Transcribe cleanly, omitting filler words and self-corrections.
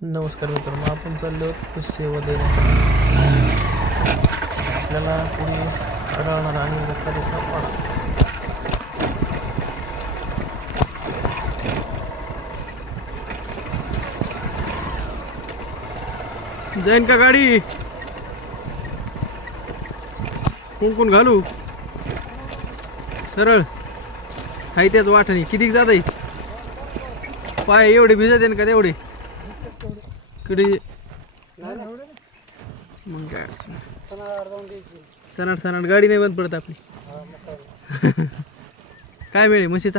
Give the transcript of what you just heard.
नमस्कार मित्रांनो, आपण चाललो आहोत सेवा देणे. आपल्याला पुढे राहणार आहे एखाद्याचा पाडा. जाईन का गाडी? कुंकून घालू सरळ हाय त्याच वाटणी. किती जात आहे पाय? एवढे भिजत आहे का तेवढे? कडे मग काय अडचण. सनाट सनाट गाडी नाही बंद पडत आपली. काय मिळेल म्हशीचा?